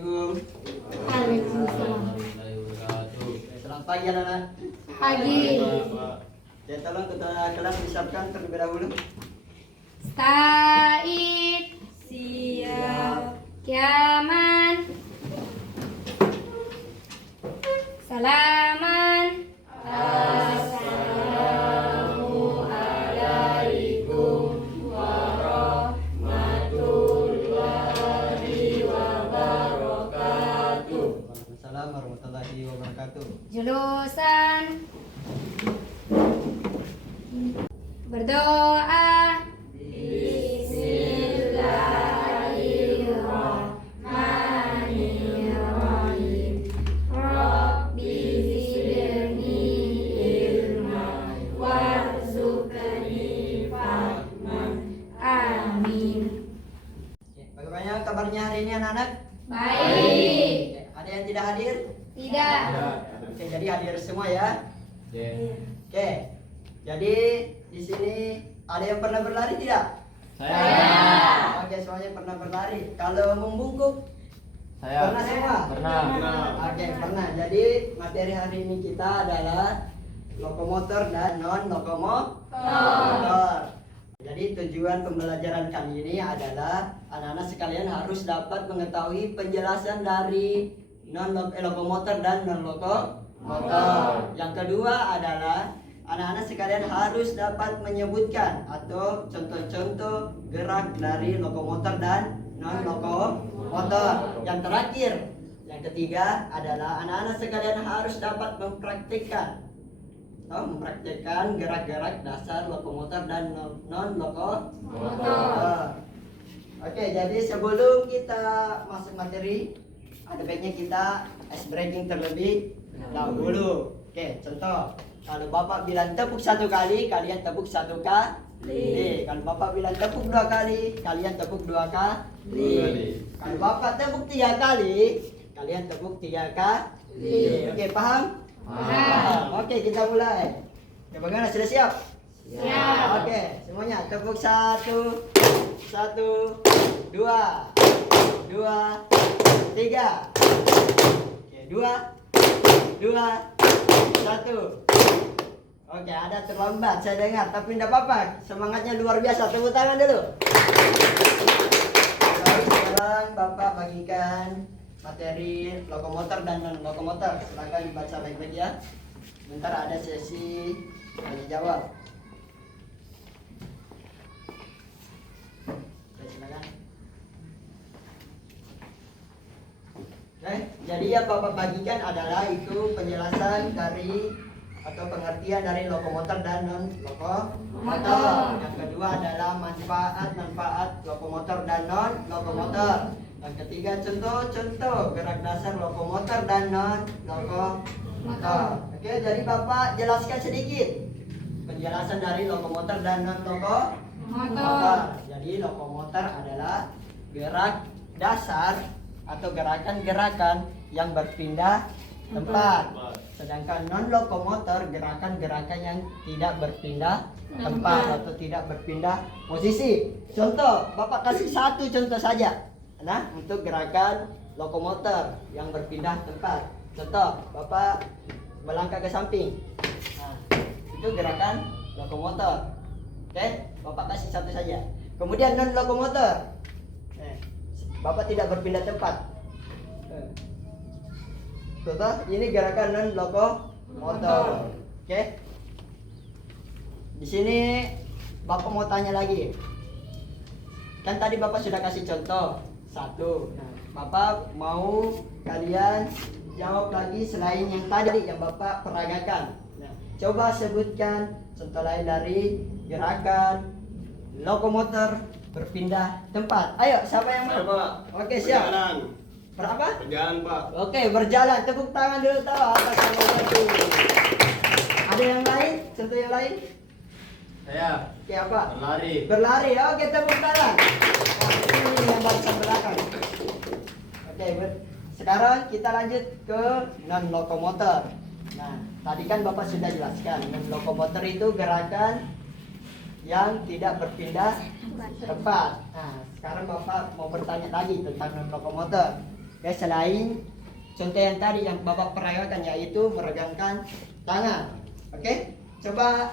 Assalamualaikum. Waalaikumsalam. Selamat pagi anak-anak. Pagi. Ya, tolong ketua kelas disiapkan terlebih dahulu. Sta'id. Siap. Kiaman. Salaman. Assalamualaikum warahmatullahi wabarakatuh. Waalaikumsalam warahmatullahi wabarakatuh. Jurusan berdoa. Bismillahirrahmanirrahim. Rabbi zidni ilman warzuqni fahman. Amin. Bagaimana kabarnya hari ini anak-anak? Baik. Ada yang tidak hadir? Tidak. Oke, jadi hadir semua ya. Oke. Jadi di sini ada yang pernah berlari tidak? Saya. Oke, semuanya pernah berlari. Kalau membungkuk? Pernah semua? Pernah. Oke, pernah. Jadi materi hari ini kita adalah lokomotor dan non lokomotor. Jadi tujuan pembelajaran kali ini adalah anak-anak sekalian harus dapat mengetahui penjelasan dari lokomotor dan non lokomotor. Yang kedua adalah anak-anak sekalian harus dapat menyebutkan atau contoh-contoh gerak dari lokomotor dan non lokomotor. Yang terakhir, yang ketiga adalah anak-anak sekalian harus dapat mempraktekkan gerak-gerak dasar lokomotor dan non lokomotor. Oke, jadi sebelum kita masuk materi, ada baiknya kita ice breaking terlebih dahulu. Oke, contoh, kalau Bapak bilang tepuk satu kali, kalian tepuk satu kali. Kalau Bapak bilang tepuk dua kali, kalian tepuk dua kali. Kalau Bapak tepuk tiga kali, kalian tepuk tiga kali. Oke, paham? Paham. Oke, kita mulai. Oke, bagaimana? Sudah siap? Siap. Oke, semuanya tepuk satu, dua, tiga. Oke, dua, satu. Oke, ada terlambat saya dengar, tapi tidak apa-apa. Semangatnya luar biasa. Tepuk tangan dulu. Baik, sekarang Bapak bagikan materi lokomotor dan non lokomotor. Silakan dibaca baik-baik ya. Bentar ada sesi tanya jawab. Oke, silakan. Oke, jadi yang Bapak bagikan adalah itu penjelasan dari atau pengertian dari lokomotor dan non lokomotor. Yang kedua adalah manfaat lokomotor dan non lokomotor. Yang ketiga contoh-contoh gerak dasar lokomotor dan non lokomotor. Oke, jadi Bapak jelaskan sedikit penjelasan dari lokomotor dan non lokomotor. Jadi lokomotor adalah gerak dasar atau gerakan-gerakan yang berpindah tempat. Sedangkan non lokomotor gerakan-gerakan yang tidak berpindah tempat atau tidak berpindah posisi. Contoh, Bapak kasih satu contoh saja. Nah, untuk gerakan lokomotor yang berpindah tempat. Contoh, Bapak melangkah ke samping. Nah, itu gerakan lokomotor. Oke, Bapak kasih satu saja. Kemudian non lokomotor. Bapak tidak berpindah tempat. Contoh, ini gerakan non lokomotor. Oke. Di sini Bapak mau tanya lagi. Kan tadi Bapak sudah kasih contoh satu. Nah, Bapak mau kalian jawab lagi selain yang tadi yang Bapak peragakan. Nah, coba sebutkan contoh lain dari gerakan lokomotor berpindah tempat. Ayo, siapa yang mau? Pak. Oke, siap. Berjalan. Berapa? Berjalan, Pak. Oke, berjalan. Tepuk tangan dulu tahu atas nama satu. Ada yang lain? Contoh yang lain? Saya Oke, apa? berlari. Berlari. Oke, tepuk tangan. Nah, ini yang barisan belakang. Oke, sekarang kita lanjut ke non lokomotor. Nah, tadi kan Bapak sudah jelaskan, non lokomotor itu gerakan yang tidak berpindah tempat. Nah, sekarang Bapak mau bertanya lagi tentang non lokomotor. Ya, selain contoh yang tadi yang Bapak peragakan yaitu meregangkan tangan. Oke, coba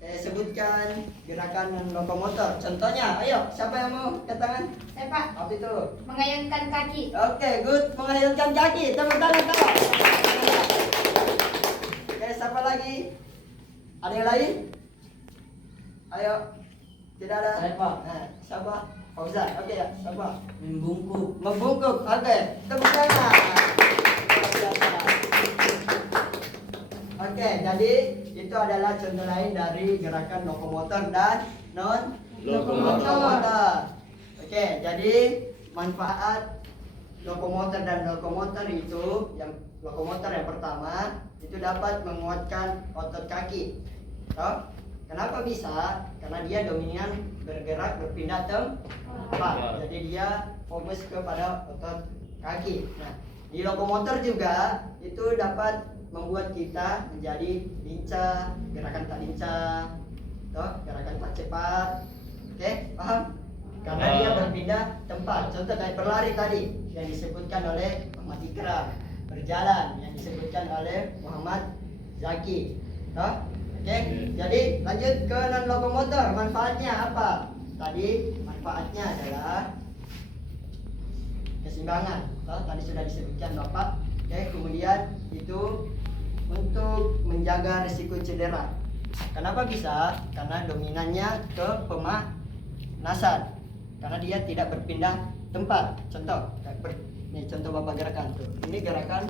sebutkan gerakan lokomotor. Contohnya, ayo, siapa yang mau ke tangan? Saya Pak, Apa itu? mengayunkan kaki. Oke, good. Mengayunkan kaki. Tepuk tangan, tolong. Oke, siapa lagi? Ada yang lain? Ayo. Tidak ada? Saya, Pak. Nah, siapa? Fauzan. Oke ya, siapa? Membungkuk. Membungkuk. Oke, tepuk tangan. Luar biasa. Oke, jadi itu adalah contoh lain dari gerakan lokomotor dan non lokomotor. Oke, jadi manfaat lokomotor dan lokomotor itu lokomotor yang pertama itu dapat menguatkan otot kaki. Toh? Kenapa bisa? Karena dia dominan bergerak berpindah tempat. Jadi dia fokus kepada otot kaki. Nah, di lokomotor juga itu dapat membuat kita menjadi lincah, gerakan tak lincah, toh, gerakan tak cepat. Oke, paham? Karena dia berpindah tempat. Contoh kayak berlari tadi yang disebutkan oleh Muhammad Ikram, berjalan yang disebutkan oleh Muhammad Zaki. Toh? Oke, jadi lanjut ke non lokomotor. Manfaatnya apa? Tadi manfaatnya adalah keseimbangan. Toh, tadi sudah disebutkan Bapak. Oke, kemudian itu untuk menjaga risiko cedera. Kenapa bisa? Karena dominannya ke pemanasan. Karena dia tidak berpindah tempat. Contoh, ini contoh Bapak gerakan tuh. Ini gerakan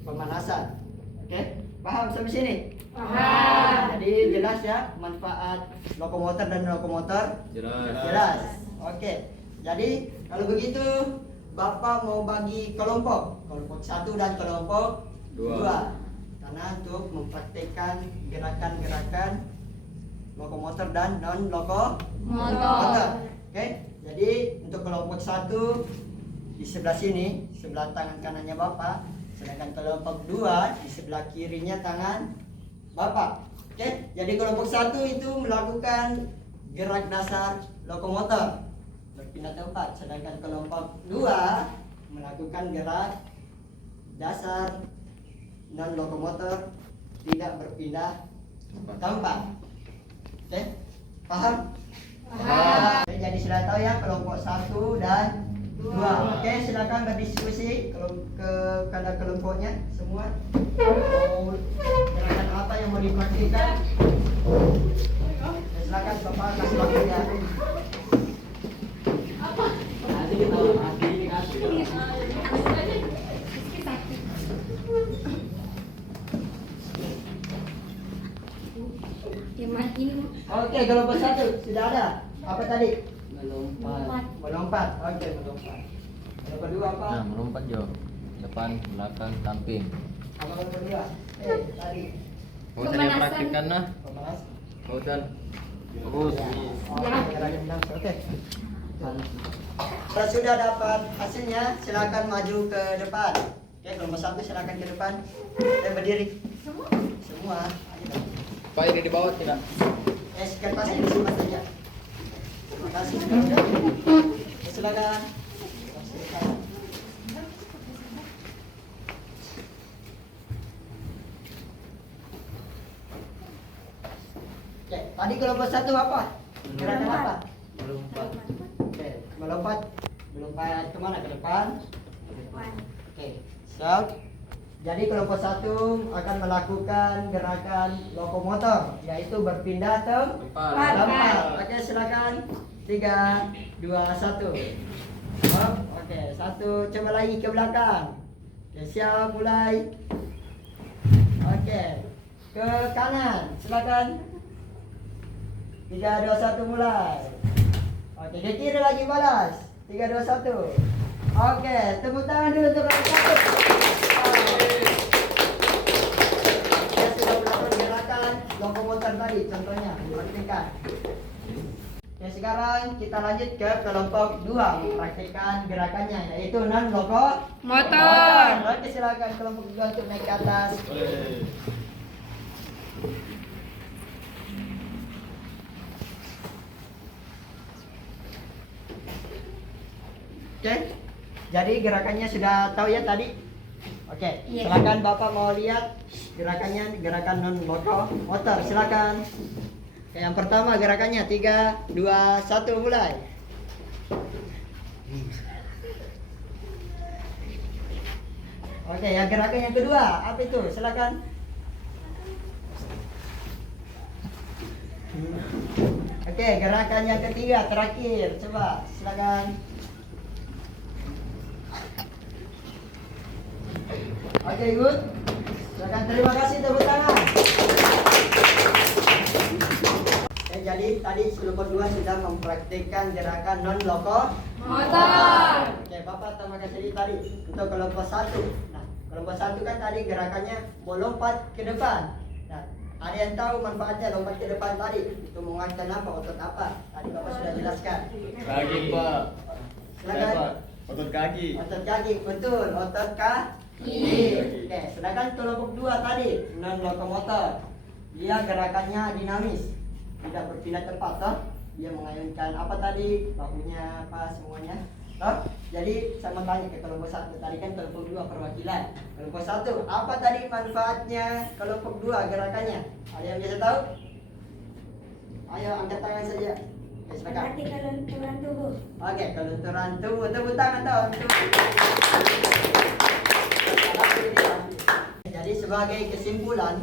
pemanasan. Oke, paham sampai sini? Paham. Jadi jelas ya manfaat lokomotor dan lokomotor? Jelas. Oke. Jadi kalau begitu Bapak mau bagi kelompok 1 dan kelompok 2. Karena untuk mempraktikkan gerakan-gerakan lokomotor dan non lokomotor. Oke. Jadi untuk kelompok 1 di sebelah sini, sebelah tangan kanannya Bapak. Sedangkan kelompok 2 di sebelah kirinya tangan Bapak. Oke, jadi kelompok 1 itu melakukan gerak dasar lokomotor berpindah tempat, sedangkan kelompok 2 melakukan gerak dasar non lokomotor tidak berpindah tempat. Oke, paham? Paham. Oke, jadi sudah tahu ya kelompok 1 dan 2. Oke, silakan berdiskusi kepada kelompoknya semua. Mau gerakan apa yang mau dipraktikkan? Ya, silakan Bapak kasih waktunya. Nanti kita nanti dikasih. Oke, kelompok 1 sudah ada. Apa tadi? Melompat. Melompat. Oke, melompat. Kelompok 2 apa? Nah, melompat Jo. Depan, belakang, samping. Apa kelompok 2? Tadi Kau saya praktikkan nah. pemanasan. Kau dan bagus. Oke, gerakan langsung. Oke. Kalau sudah dapat hasilnya, silakan maju ke depan. Oke, kelompok 1 silakan ke depan. Berdiri. Semua. Ayo. Pak ini di bawah tidak? Kertasnya disimpan saja. Terima kasih. Silakan. Oke, tadi kelompok 1 apa? Gerakan apa? Melompat. Oke, melompat. Melompat kemana? Ke depan? Oke, siap. Jadi kelompok 1 akan melakukan gerakan lokomotor, yaitu berpindah tempat. Oke, silakan. 3, 2, 1. Oke, 1. Coba lagi ke belakang. Oke, siap, mulai. Oke, ke kanan, silakan. 3, 2, 1, mulai. Oke, ke kiri lagi balas. 3, 2, 1. Oke, tepuk tangan dulu untuk kelompok 1. Dia sudah melakukan gerakan lokomotor tadi, contohnya praktikkan. Oke, sekarang kita lanjut ke kelompok 2, praktikkan gerakannya, yaitu non lokomotor. Oke, silakan kelompok 2 untuk naik ke atas. Oke, Jadi gerakannya sudah tahu ya tadi? Oke, Iya. silakan Bapak mau lihat gerakannya, gerakan non lokomotor. Silakan. Oke, yang pertama gerakannya 3, 2, 1 mulai. Oke, yang gerakan yang kedua apa itu? Silakan. Oke, gerakan yang ketiga terakhir. Coba silakan. Oke, good. Silakan, terima kasih, tepuk tangan. Oke, jadi tadi kelompok 2 sudah mempraktikkan gerakan non Motor. Oke, Bapak terima kasih tadi untuk kelompok 1. Nah, kelompok 1 kan tadi gerakannya mau lompat ke depan. Nah, ada yang tahu manfaatnya lompat ke depan tadi? Itu menguatkan apa, otot apa? Tadi Bapak sudah jelaskan. Kaki, Pak. Saya, Silakan. Pak. Otot kaki. Otot kaki, betul. Otot kaki. Oke, sedangkan kelompok 2 tadi non lokomotor. Dia gerakannya dinamis, tidak berpindah tempat, toh. Dia mengayunkan apa tadi, bahunya apa semuanya, toh. Jadi saya mau tanya ke kelompok 1 tadi kan kelompok 2 perwakilan. Kelompok 1 apa tadi manfaatnya kelompok 2 gerakannya? Ada yang bisa tahu? Ayo angkat tangan saja. Oke, silakan. Kelunturan tubuh. Oke, kelunturan tubuh, tepuk tangan toh. Jadi sebagai kesimpulan,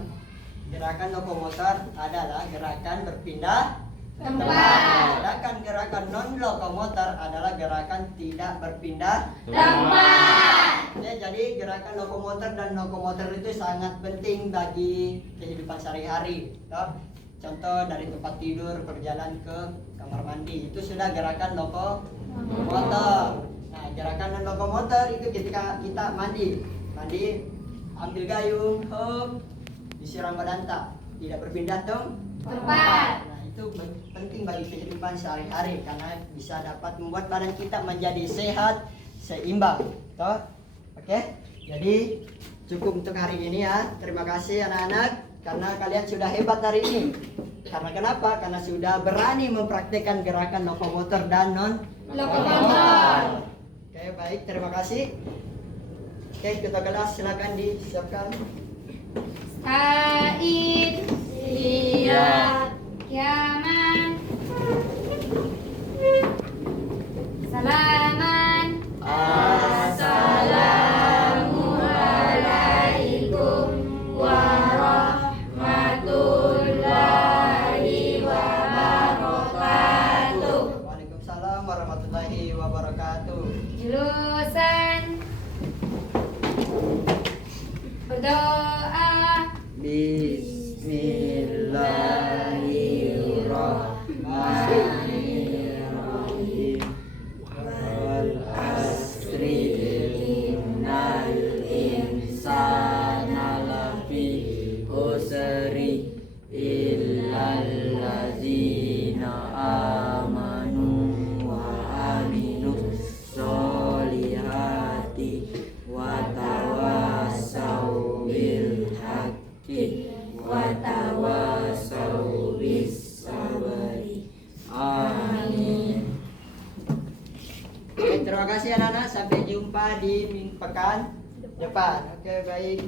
gerakan lokomotor adalah gerakan berpindah Tempat. Sedangkan gerakan non lokomotor adalah gerakan tidak berpindah Tempat. Oke, jadi gerakan lokomotor dan lokomotor itu sangat penting bagi kehidupan sehari-hari. Toh. Contoh dari tempat tidur berjalan ke kamar mandi itu sudah gerakan lokomotor. Nah, gerakan non lokomotor itu ketika kita mandi ambil gayung, hop, disiram badan tak, tidak berpindah Tempat. Nah, itu penting bagi kehidupan sehari-hari karena bisa dapat membuat badan kita menjadi sehat, seimbang. Toh? Oke? Jadi cukup untuk hari ini ya. Terima kasih anak-anak karena kalian sudah hebat hari ini. Karena kenapa? Karena sudah berani mempraktikkan gerakan lokomotor dan non Lokomotor. Oke, baik, terima kasih. Oke, ketua kelas silakan disiapkan. Said. Siap. Yaman. Salaman. Assalamualaikum warahmatullahi wabarakatuh. Waalaikumsalam warahmatullahi wabarakatuh. Jurusan berdoa. Bismillahirrahmanirrahim. Wal asri innal insana lafi khusri illal ladzina amanu wa aminus solihati wa tawassaw bil haqqi wa tawassaw bis sabri. Amin. Oke, terima kasih anak-anak. Sampai jumpa di pekan depan. Oke, baik.